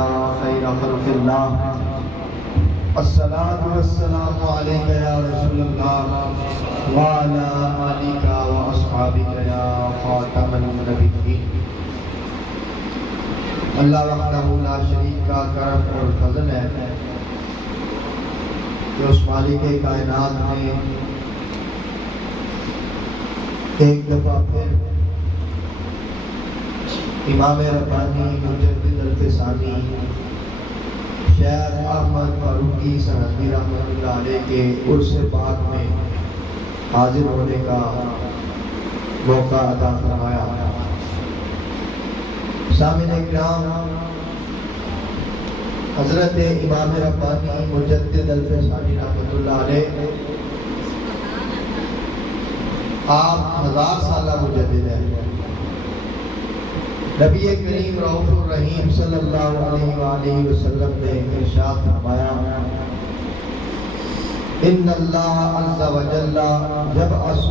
يا خير خلق الله الصلاة والسلام عليك يا رسول الله وعلى آلك وأصحابك يا خاتم النبيين. اللہ وحدہ لا شریک کا کرم اور فضل ہے کہ اس مالک کائنات نے ایک دفعہ پھر امام ربانی مجدد الفسانی شیخ احمد فاروقی سرحدی رحمۃ اللہ علیہ کے عرس پاک میں حاضر ہونے کا موقع عطا فرمایا. سامعین کرام، حضرت امام ربانی مجدد الفسانی رحمۃ اللہ علیہ آپ 1000 سالہ مجدد ہیں. نبی کریم رؤوف الرحیم صلی اللہ علیہ وآلہ وسلم نے ارشاد فرمایا ان اللہ عز وجل یبعث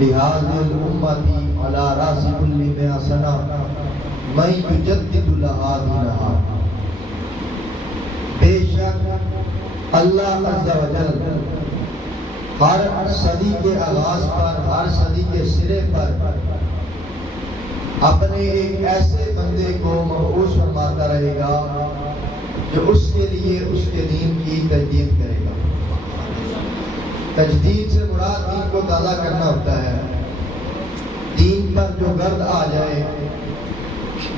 لهذه الامة على رأس كل 100 سنة من یجدد لها دینها. بے شک اللہ عز وجل ہر صدی کے آغاز پر، ہر صدی کے سرے پر اپنے ایک ایسے بندے کو مبعوث فرماتا رہے گا جو اس کے لیے اس کے دین کی تجدید کرے گا. تجدید سے مراد دین کو تازہ کرنا ہوتا ہے. دین پر جو گرد آ جائے،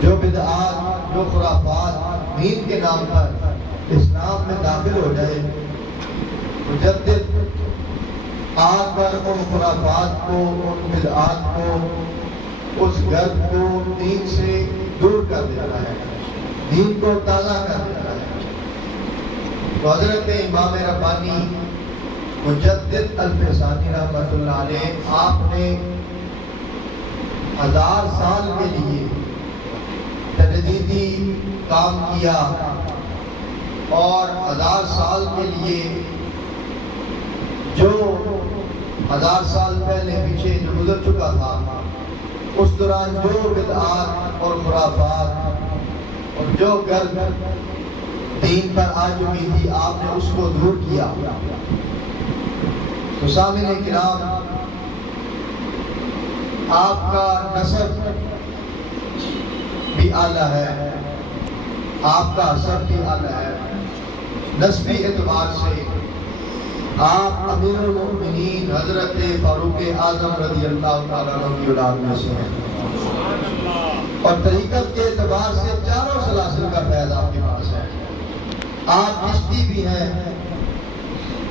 جو بدعات، جو خرافات دین کے نام پر اسلام میں داخل ہو جائے، مجدد آ کر ان خرافات کو، ان بدعات کو، اس گرد کو دین سے دور کر دیتا ہے، دین کو تازہ کر دیتا ہے. تو حضرت امام ربانی مجدد الفسانی رحمۃ اللہ علیہ آپ نے 1000 سال کے لیے تجدیدی کام کیا اور 1000 سال کے لیے جو 1000 سال پہلے پیچھے جو گزر چکا تھا اس دوران جو بدعات اور خرافات اور جو گرد دین پر آ چکی تھی آپ نے اس کو دور کیا. تو سامعین کرام، آپ کا نسب بھی اعلیٰ ہے، آپ کا حسب بھی اعلیٰ ہے. نسبی اعتبار سے آپ امیر المؤمنین حضرت فاروق اعظم رضی اللہ تعالیٰ عنہ کی اولاد میں سے ہیں، اور طریقت کے اعتبار سے چاروں سلاسل کا فیض آپ کے پاس ہے. آپ چشتی بھی ہیں،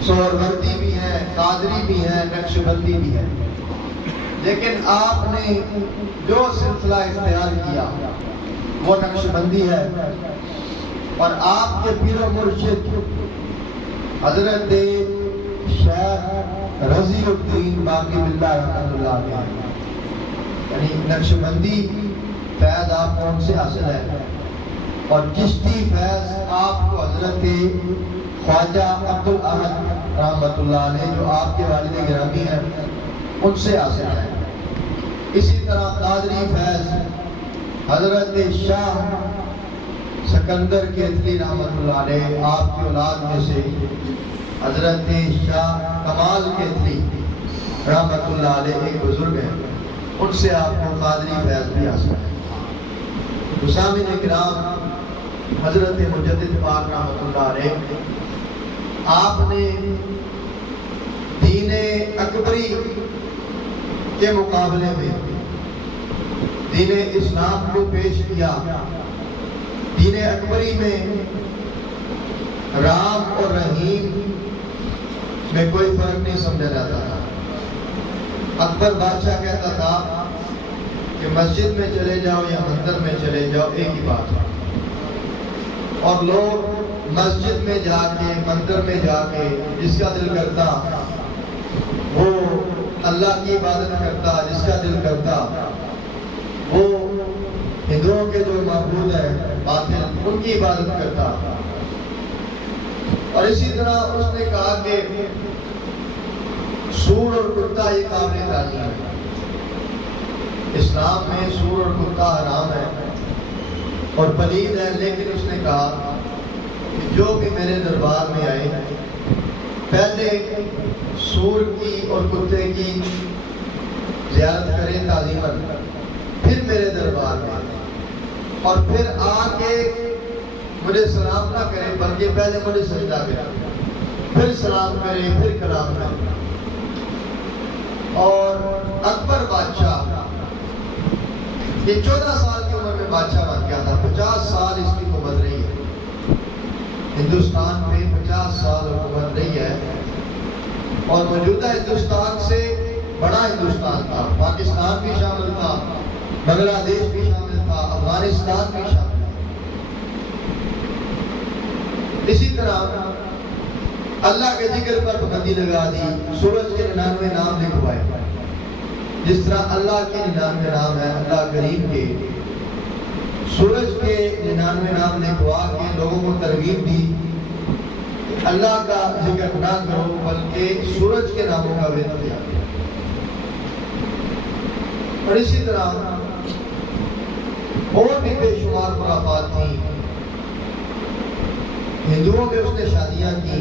سہروردی بھی ہیں، قادری بھی ہیں، نقشبندی بھی ہیں، لیکن آپ نے جو سلسلہ اختیار کیا وہ نقشبندی ہے. اور آپ کے پیر و مرشد حضرت شیخ رضی الدین باقی باللہ رحمۃ اللہ علیہ، یعنی نقشبندی فیض آپ کو ان سے حاصل ہے، اور چشتی فیض آپ کو حضرت خواجہ عبدالاحد رحمۃ اللہ علیہ جو آپ کے والد گرامی ہیں ان سے حاصل ہے. اسی طرح قادری فیض حضرت شاہ سکندر کیتلی رحمۃ اللہ علیہ آپ کی اولاد میں سے حضرت شاہ کمال کیتلی رحمۃ اللہ علیہ ایک بزرگ ہیں، ان سے آپ کو قادری فیض بھی حاصل ہے. تو سامعین کرام، حضرت مجدد پاک رحمۃ اللہ علیہ آپ نے دین اکبری کے مقابلے میں دین اسلام کو پیش کیا. دین اکبری میں رام اور رحیم میں کوئی فرق نہیں سمجھا جاتا تھا. اکبر بادشاہ کہتا تھا کہ مسجد میں چلے جاؤ یا مندر میں چلے جاؤ ایک ہی بات ہے، اور لوگ مسجد میں جا کے، مندر میں جا کے جس کا دل کرتا وہ اللہ کی عبادت کرتا، جس کا دل کرتا وہ ہندوؤں کے جو معبود ہیں باطل ان کی عبادت کرتا. اور اسی طرح اس نے کہا کہ سور اور کتا یہ قابل تعلیم ہے. اسلام میں سور اور کتا حرام ہے، اور پلید ہے، لیکن اس نے کہا کہ جو بھی میرے دربار میں آئے پہلے سور کی اور کتے کی زیارت کرے تعظیماً، پھر میرے دربار میں اور پھر آ کے مجھے سلام نہ کرے بلکہ پہلے مجھے سجدہ کرے، پھر سلام کرے، پھر کلام کرے۔ اور اکبر بادشاہ یہ 14 سال کی عمر میں بادشاہ بن گیا تھا، 50 سال اس کی حکومت رہی ہے، ہندوستان میں 50 سال حکومت رہی ہے، اور موجودہ ہندوستان سے بڑا ہندوستان تھا، پاکستان بھی شامل تھا، بنگلہ دیش بھی شامل تھا، افغانستان بھی شامل تھا۔ اسی طرح اللہ کے ذکر پر پابندی لگا دی، سورج کے 99 نام لکھوائے، جس طرح اللہ کے 99 نام ہے، اللہ کریم کے، سورج کے 99 نام لکھوا کے لوگوں کو ترغیب دی کہ اللہ کا ذکر نہ کرو بلکہ سورج کے ناموں کا ورد کیا۔ اور اسی طرح اور بھی بے شمار خرافات تھیں، ہندوؤں میں اس نے شادیاں کی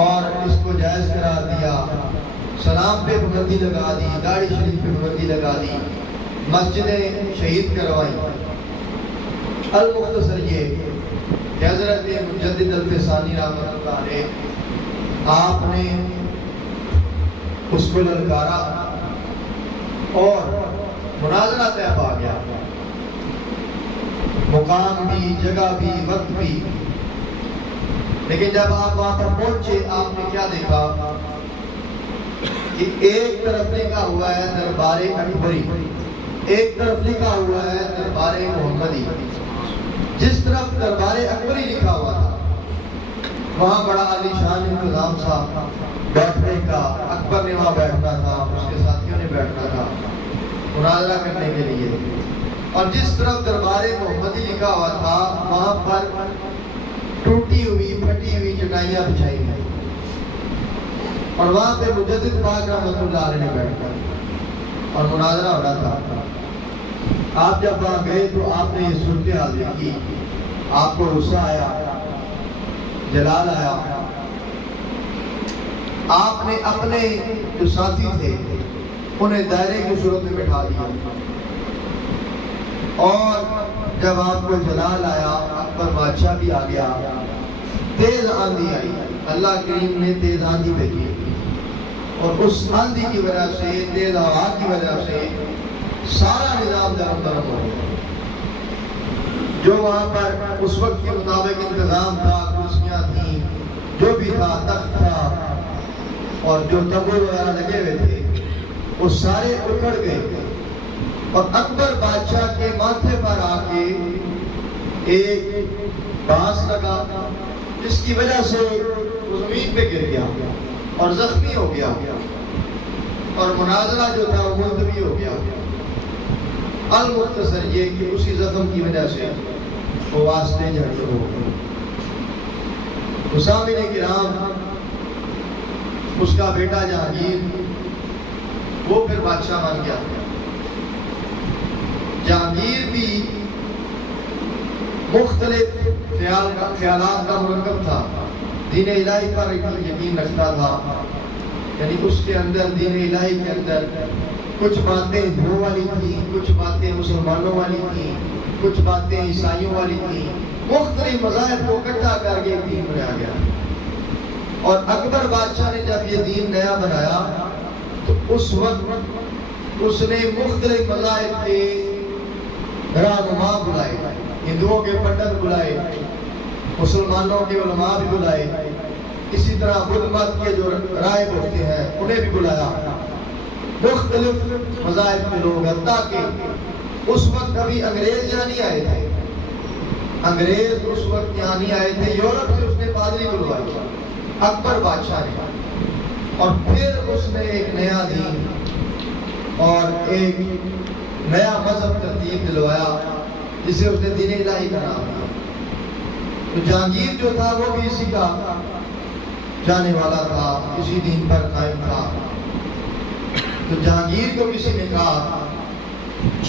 اور اس کو جائز قرار دیا، سلام پہ پابندی لگا دی، داڑھی شریف پہ پابندی لگا دی، مسجدیں شہید کروائیں۔ المختصر یہ کہ حضرت مجدد الفسانی رحمۃ اللہ علیہ آپ نے اس کو للکارا اور مناظرہ طے پا گیا، مقام بھی، جگہ بھی، وقت بھی۔ لیکن جب آپ وہاں پر پہنچے آپ نے کیا دیکھا کہ ایک طرف لکھا ہوا ہے دربار اکبری، ایک طرف لکھا ہوا ہے دربار محمدی۔ جس طرف دربار اکبری لکھا ہوا تھا وہاں بڑا عالی شان انتظام تھا بیٹھنے کا، اکبر نے وہاں بیٹھنا تھا، اس کے ساتھیوں نے بیٹھنا تھا مناظرہ کرنے کے لیے۔ اور جس طرف دربار محمدی لکھا ہوا تھا وہاں پر ٹوٹی ہوئی پھٹی ہوئی چٹائیاں بچھائی گئی، اور وہاں پہ مجدد پاک رحمۃ اللہ علیہ نے بیٹھ کر اور مناظرہ ہو رہا تھا۔ آپ جب وہاں گئے تو آپ نے یہ صورتحال دیکھی، آپ کو غصہ آیا، جلال آیا، آپ نے اپنے جو ساتھی تھے انہیں دائرے کی صورت میں بٹھا دیا، اور جب آپ کو جلال آیا اکبر بادشاہ بھی آ گیا، تیز آندھی آئی، اللہ کریم نے تیز آندھی بھیجی، اور اس آندھی کی وجہ سے، تیز ہوا کی وجہ سے سارا نظام درم برم ہو گیا۔ جو وہاں پر اس وقت کے مطابق انتظام تھا، کرسیاں تھیں، جو بھی تھا، تخت تھا، اور جو تمبو وغیرہ لگے ہوئے تھے وہ سارے اکھڑ گئے، اور اکبر بادشاہ کے ماتھے پر آ کے ایک بانس لگا، جس کی وجہ سے وہ زمین پہ گر گیا اور زخمی ہو گیا، اور مناظرہ جو تھا وہ ملتوی ہو گیا۔ المختصر یہ کہ اسی زخم کی وجہ سے وہ واسطے جھڑ ہو گئے۔ سامعین کرام، اس کا بیٹا جہانگیر وہ پھر بادشاہ بن گیا۔ جہانگیر بھی مختلف خیالات کا مرکب تھا، دین الہی پر یقین رکھتا تھا، یعنی اس کے اندر دین الہی کے اندر کچھ باتیں ہندوؤں والی تھیں، کچھ باتیں مسلمانوں والی تھیں، کچھ باتیں عیسائیوں والی تھیں، مختلف مذاہب کو اکٹھا کر کے ایک دین بنایا گیا۔ اور اکبر بادشاہ نے جب یہ دین نیا بنایا تو اس وقت اس نے مختلف مذاہب کے رہنما بلائے، ہندوؤں کے پنڈت بلائے، مسلمانوں کے علماء بھی بلائے، اسی طرح بدھ مت کے جو رائے ہوتے ہیں انہیں بھی بلایا، مختلف مذاہب کے لوگ، حتیٰ کہ اس وقت ابھی انگریز یہاں نہیں آئے تھے، انگریز اس وقت یہاں نہیں آئے تھے، یورپ سے اس نے پادری بلوائے اکبر بادشاہ نے، اور پھر اس نے ایک نیا دین اور ایک نیا مذہب ترتیب دلوایا جسے اس نے دین الہی کا نام دیا۔ تو جہانگیر جو تھا وہ بھی اسی کا جانے والا تھا، اسی دین پر قائم تھا۔ تو جہانگیر کو کسی نے کہا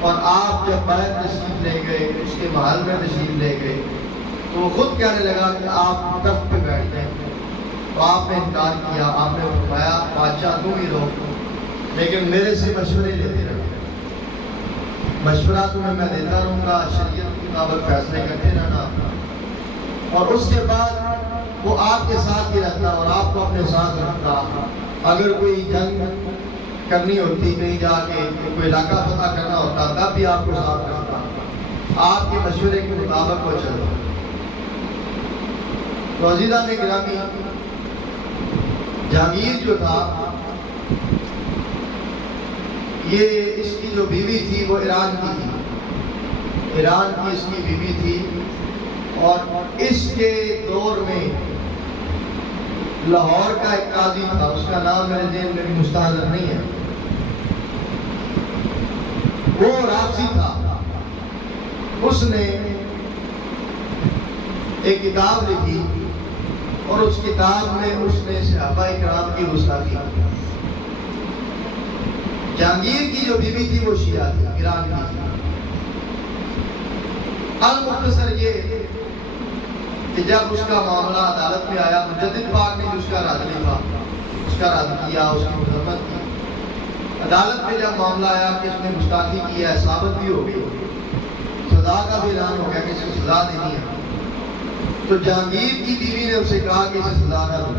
اور آپ جب باہر تشریف لے گئے، اس کے محل میں تشریف لے گئے، تو وہ خود کہنے لگا کہ آپ تخت پہ بیٹھ جائیں، تو آپ نے انکار کیا۔ آپ نے فرمایا بادشاہ تم ہی رہو، لیکن میرے سے مشورے لیتے رہو، مشورہ تمہیں میں دیتا رہوں گا، شریعت کے مطابق فیصلے کرتے رہنا۔ اور اس کے بعد وہ آپ کے ساتھ ہی رہتا اور آپ کو اپنے ساتھ رکھتا۔ اگر کوئی جنگ کرنی ہوتی، کہیں جا کے کوئی علاقہ فتح کرنا ہوتا، تب بھی آپ کو ساتھ رکھتا، آپ کے مشورے کے مطابق وہ چلتا۔ تو عزیزان گرامی، جہانگیر جو تھا، یہ اس کی جو بیوی تھی وہ ایران کی تھی، ایران کی اس کی بیوی تھی، اور اس کے دور میں لاہور کا ایک قاضی تھا، اس کا نام میرے ذہن میں بھی مستحضر نہیں ہے، وہ رافضی تھا۔ اس نے ایک کتاب لکھی اور اس کتاب میں اس نے صحابہ کرام کی گستاخی کی۔ جہانگیر کی جو بیوی تھی وہ شیعہ تھی، ایران کی تھی۔ المختصر یہ کہ جب اس کا معاملہ عدالت میں آیا، مجدد پاک نے جو اس کا رد لکھا، اس کا رد کیا، اس کی مذمت کی۔ عدالت میں جب معاملہ آیا کہ اس نے گستاخی کی ہے، ثابت بھی ہو گئی، سزا کا بھی اعلان ہو گیا کہ اسے سزا دینی ہے، تو جہانگیر کی بیوی نے اسے کہا کہ اسے سزا نہ دو۔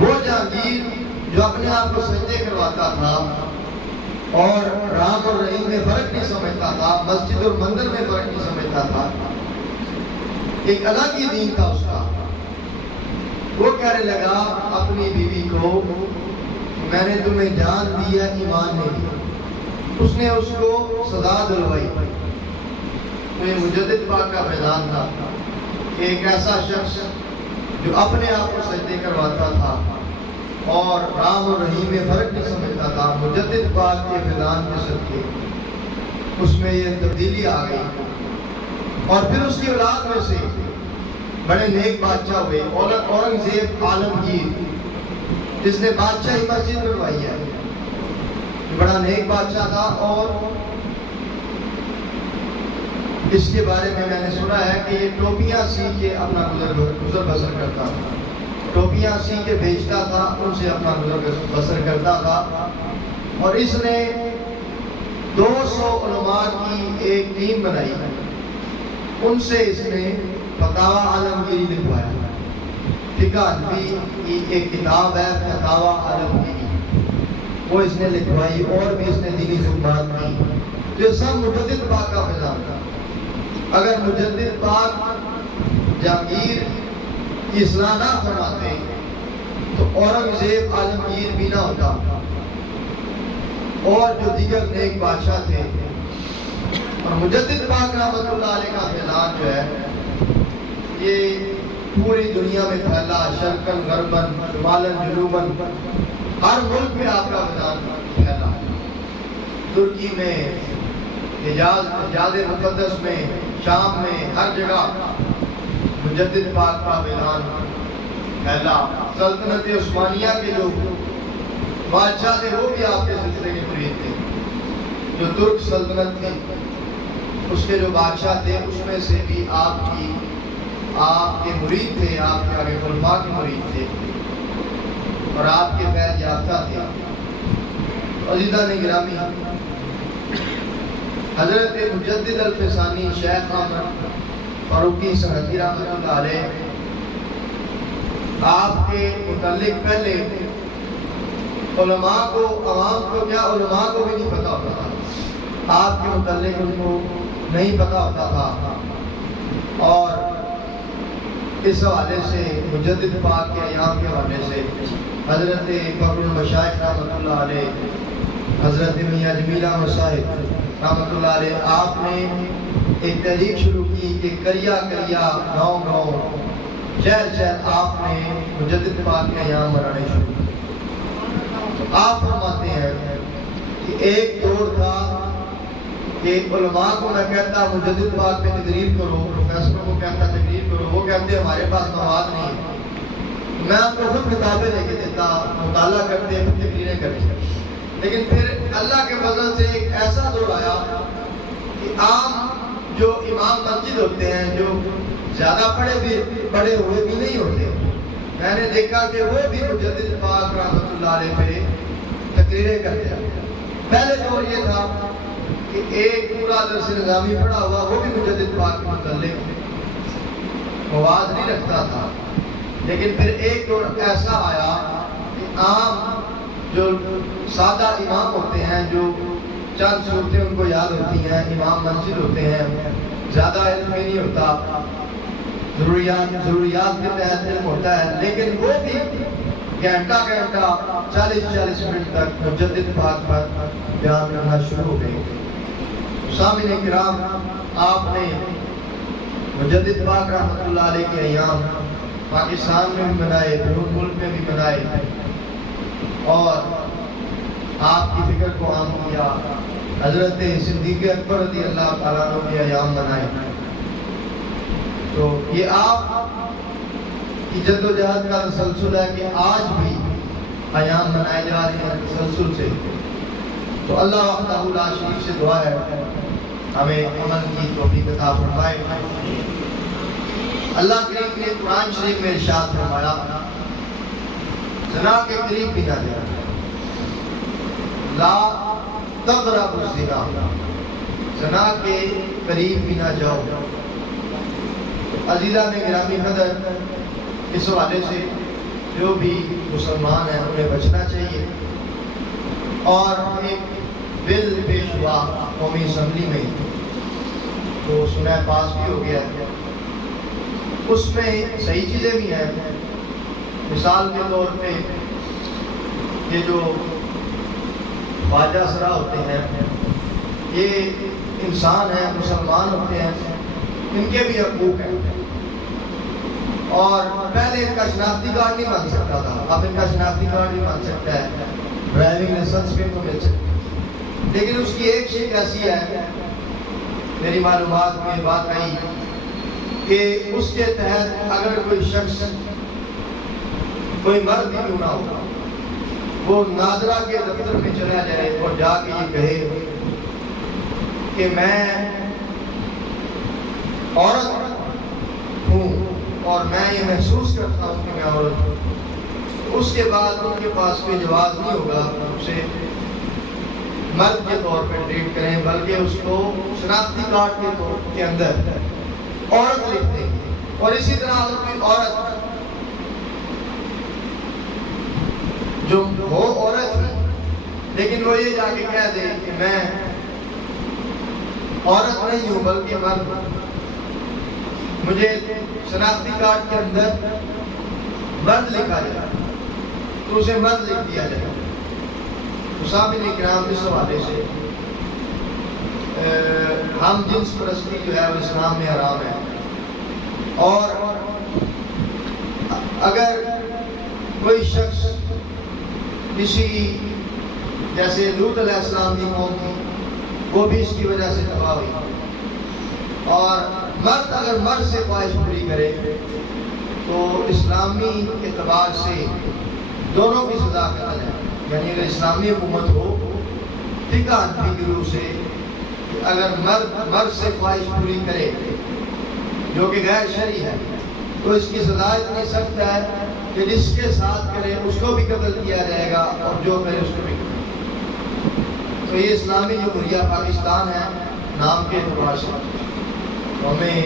وہ جہانگیر جو اپنے آپ کو سجدے کرواتا تھا اور رام اور رحیم میں فرق نہیں سمجھتا تھا، مسجد اور مندر میں فرق نہیں سمجھتا تھا، ایک الگ ہی دین تھا اس کا، وہ کہنے لگا اپنی بیوی کو میں نے تمہیں جان دیا، ایمان نہیں دیا۔ اس نے اس کو سزا دلوائی۔ تو یہ مجدد پاک کا فیضان تھا کہ ایک ایسا شخص جو اپنے آپ کو سجدے کرواتا تھا اور رام اور رحیم میں فرق نہیں سمجھتا تھا، مجدد پاک کے فیضان کے صدقے اس میں یہ تبدیلی آ گئی۔ اور پھر اس کی اولاد میں سے بڑے نیک بادشاہ ہوئے، اورنگزیب عالمگیر، جس نے بادشاہی مسجد بنوائی ہے، بڑا نیک بادشاہ تھا۔ اور اس کے بارے میں نے سنا ہے کہ یہ ٹوپیاں سی کے اپنا گزر بسر کرتا تھا، ٹوپیاں سی کے بیچتا تھا، ان سے اپنا گزر بسر کرتا تھا۔ اور اس نے 200 علماء کی ایک ٹیم بنائی، ان سے اس نے فتاوی عالمگیری لکھوایا۔ فقہ حنفی کی ایک کتاب ہے فتاوی عالمگیری، وہ اس نے لکھوائی، اور بھی اس نے دینی خدمات کی۔ جو سب مجدد پاک کا فیضان تھا۔ اگر مجدد پاک جہانگیر کی اصلاح نہ فرماتے تو اورنگزیب عالمگیر بھی نہ ہوتا، اور جو دیگر نیک بادشاہ تھے۔ اور مجدد پاک رحمۃ اللہ علیہ کا فیضان جو ہے یہ پوری دنیا میں پھیلا، شرقاً غرباً، شمالاً جنوباً، ہر ملک میں آپ کا فیضان پھیلا۔ ترکی میں، حجاز مقدس میں، شام میں، ہر جگہ مجدد پاک کا فیضان پھیلا۔ سلطنت عثمانیہ کے جو بادشاہ تھے وہ بھی آپ کے سلسلے کے مرید تھے۔ جو ترک سلطنت تھی اس کے جو بادشاہ تھے اس میں سے بھی آپ کے مرید تھے، آپ کے آگے خلفاء کے مرید تھے، اور آپ کے فیض یافتہ تھے۔ عزیزان گرامی، حضرت مجدد الفسانی شیخ احمد فاروقی سرحدی رحمۃ اللہ علیہ آپ کے متعلق پہلے علماء کو، عوام کو، کیا علماء کو بھی نہیں پتا ہوتا تھا، آپ کے متعلق ان کو نہیں پتا ہوتا تھا۔ اور اس حوالے سے مجدد پاک کے ایام کے حوالے سے حضرت فخر المشائخ رحمۃ اللہ علیہ، حضرت میاں جمیل احمد صاحب رحمۃ اللہ علیہ، آپ نے ایک تحریک شروع کی کہ کریا کریا، گاؤں گاؤں، شہر شہر آپ نے مجدد پاک کے ایام منانے شروع کیے۔ آپ فرماتے ہیں کہ ایک دور تھا کہ علماء کو میں کہتا مجدد پاک پہ تقریر کرو، پروفیسروں کو کہتا تقریر کرو، وہ کہتے ہمارے پاس مواد نہیں ہے، میں آپ کو خود کتابیں لے کے دیتا، مطالعہ کرتے، تقریریں کرتے۔ لیکن پھر اللہ کے فضل سے ایک ایسا دور آیا کہ عام جو امام مسجد ہوتے ہیں جو زیادہ پڑھے ہوئے بھی نہیں ہوتے، میں نے دیکھا کہ وہ بھی مجدد پاک رحمۃ اللہ علیہ پہ تقریریں کرتے ہیں۔ پہلے دور یہ تھا کہ ایک پورا درس نظامی پڑھا ہوا وہ بھی مجدد پاک کے متعلق مواد نہیں رکھتا تھا، لیکن پھر ایک دور ایسا آیا کہ عام جو سادہ امام ہوتے ہیں، جو چند صورتیں ان کو یاد ہوتی ہیں، امام مسجد ہوتے ہیں، زیادہ علم بھی نہیں ہوتا، ضروریات کے تحت علم ہوتا ہے، لیکن وہ بھی گھنٹہ 40 منٹ تک مجدد پاک پر بیان کرنا شروع ہو گئی۔ سامعین کرام، آپ نے مجدد پاک رحمۃ اللہ علیہ کے ایام پاکستان میں بھی منائے، بیرون ملک میں بھی منائے، اور آپ کی فکر کو عام کیا۔ حضرت صدیق اکبر رضی اللہ تعالیٰ عنہ کے ایام منائے، تو یہ آپ کی جد و جہد کا تسلسل ہے کہ آج بھی ایام منائے جا رہے ہیں تسلسل سے۔ تو اللہ وحدہ لا شریک سے دعا ہے ہمیں عمل کی توفیق عطا فرمائے۔ اللہ کریم نے قرآن شریف میں ارشاد فرمایا، زنا کے قریب بھی نہ جاؤ، لا تقربوا الزنا، زنا کے قریب بھی نہ جاؤ۔ عزیزان گرامی قدر، اس حوالے سے جو بھی مسلمان ہیں انہیں بچنا چاہیے، اور ایک بل پیش ہوا قومی اسمبلی میں، تو سنہ پاس بھی ہو گیا، اس میں صحیح چیزیں بھی ہیں۔ مثال کے طور پہ یہ جو خواجہ سرا ہوتے ہیں، یہ انسان ہیں، مسلمان ہوتے ہیں، ان کے بھی حقوق ہیں، اور پہلے ان کا شناختی کارڈ نہیں بن سکتا تھا، اب ان کا شناختی کارڈ بھی بن سکتا ہے، ڈرائیونگ لائسنس بھی ان کو مل سکتا ہے۔ لیکن اس کی ایک شیء ایسی ہے، میری معلومات میں بات آئی کہ اس کے تحت اگر کوئی شخص، کوئی مرد بھی کیوں نہ ہو، وہ ناظرہ کے دفتر میں چلا جائے اور جا کے یہ کہے کہ میں عورت ہوں اور میں یہ محسوس کرتا ہوں کہ میں عورت ہوں، اس کے بعد ان کے پاس کوئی جواز نہیں ہوگا اسے مرد کے طور پہ ٹریٹ کریں، بلکہ اس کو شناختی کارڈ کے اندر عورت لکھ دیں گے۔ اور اسی طرح اگر کوئی عورت جو ہو عورت ہے لیکن وہ یہ جا کے کہہ دے کہ میں عورت نہیں ہوں بلکہ مرد ہوں، مجھے شناختی کارڈ کے اندر مرد لکھا جائے، تو اسے مرد لکھ دیا جائے۔ سامعین کرام، اس حوالے سے ہم جنس پرستی جو ہے وہ اسلام میں حرام ہے، اور اگر کوئی شخص کسی جیسے لوط علیہ السلام کی قوم تھی، وہ بھی اس کی وجہ سے تباہ ہوئی، اور مرد اگر مرد سے خواہش پوری کرے تو اسلامی اعتبار سے دونوں کی سزا قتل ہے۔ یعنی اگر اسلامی حکومت ہو فقہ حنفی گروہ سے کہ اگر مرد سے خواہش پوری کرے جو کہ غیر شرعی ہے تو اس کی سزا اتنی سخت ہے کہ جس کے ساتھ کرے اس کو بھی قتل کیا جائے گا اور جو کرے اس کو بھی قتل۔ تو یہ اسلامی جمہوریہ پاکستان ہے نام کے اعتبار سے، تو ہمیں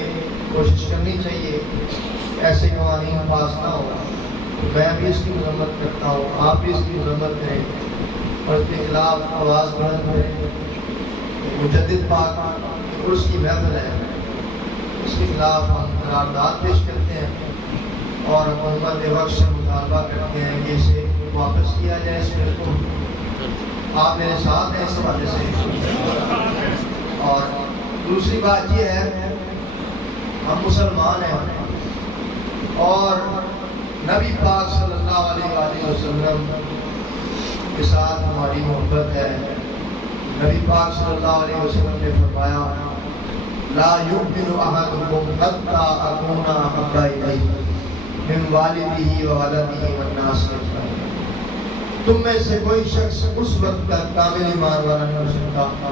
کوشش کرنی چاہیے ایسے قوانین پاس نہ ہو۔ میں بھی اس کی مذمت کرتا ہوں، آپ بھی اس کی مذمت کریں اور اس کے خلاف آواز بلند کریں۔ مجدد پاک عرس کی محفل ہے، اس کے خلاف ہم قرارداد پیش کرتے ہیں اور حکومت وقت سے مطالبہ کرتے ہیں کہ اسے واپس کیا جائے اس بل کو۔ آپ میرے ساتھ ہیں اس حوالے سے۔ اور دوسری بات یہ ہے، ہم مسلمان ہیں اور نبی پاک صلی اللہ علیہ وآلہ وسلم کے ساتھ ہماری محبت ہے۔ نبی پاک صلی اللہ علیہ وسلم نے فرمایا، لا یؤمن احدکم حتی اکون احب الیہ من والدہ وولدہ والناس اجمعین۔ تم میں سے کوئی شخص اس وقت تک کامل ایمان والا نہیں ہو سکتا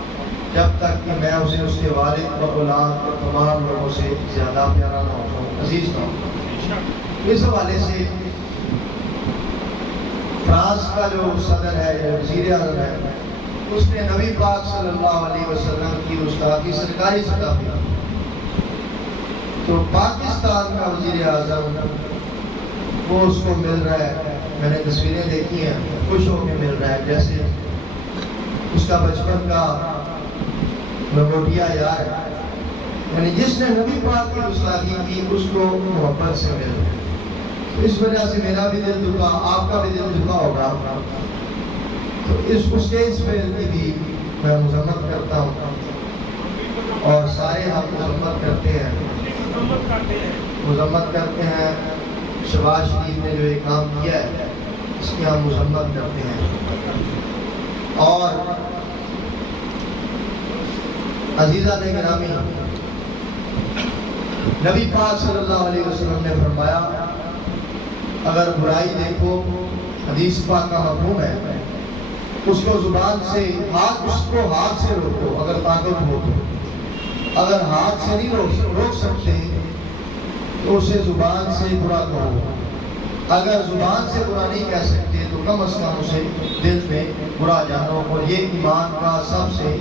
جب تک کہ میں اسے اس کے والد و اولاد اور تمام لوگوں سے زیادہ پیارا نہ ہوں، عزیز نہ ہوں۔ اس حوالے سے فرانس کا جو صدر ہے یا وزیر اعظم ہے، اس نے نبی پاک صلی اللہ علیہ وسلم کی گستاخی سرکاری سطح پہ، تو پاکستان کا وزیر اعظم وہ اس کو مل رہا ہے، میں نے تصویریں دیکھی ہیں، خوش ہو کے مل رہا ہے، جیسے اس کا بچپن کا لنگوٹیا یار ہے، یعنی جس نے نبی پاک کی گستاخی کی اس کو محبت سے مل رہا ہے۔ اس وجہ سے میرا بھی دل دکھا، آپ کا بھی دل دکھا ہوگا، تو اس فعل کی بھی میں مذمت کرتا ہوں، اور سارے ہم مذمت کرتے ہیں، شہباز شریف نے جو یہ کام کیا ہے اس کی ہم مذمت کرتے ہیں۔ اور عزیزان گرامی، نبی پاک صلی اللہ علیہ وسلم نے فرمایا اگر برائی دیکھو، حدیث پاک کا مفہوم ہے، اس کو زبان سے اس کو ہاتھ سے روکو اگر طاقت ہو تو، اگر ہاتھ سے نہیں روک سکتے تو اسے زبان سے برا کہو، اگر زبان سے برا نہیں کہہ سکتے تو کم از کم اسے دل میں برا جانو، اور یہ ایمان کا سب سے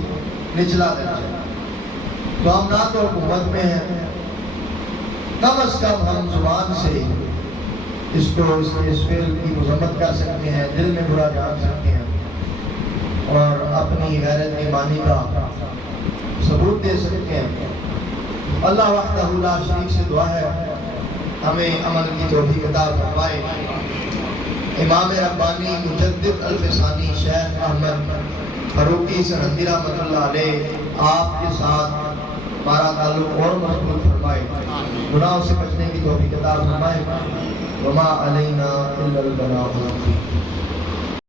نچلا درجہ ہے۔ تو ہم نہ تو حکومت میں ہیں، کم از کم ہم زبان سے اس فعل کی مذمت کر سکتے ہیں، دل میں برا جان سکتے ہیں، اور اپنی غیرت ایمانی کا ثبوت دے سکتے ہیں۔ اللہ وحدہ لا شریک سے دعا ہے ہمیں عمل کی توفیق عطا فرمائے۔ امام ربانی مجدد الفسانی شیخ احمد فاروقی سرحدی رحمۃ اللہ علیہ آپ کے ساتھ ہمارا تعلق اور مضبوط فرمائے، گناہوں سے بچنے کی توفیق عطا فرمائے۔ وما علینا الا البلاغ المبین۔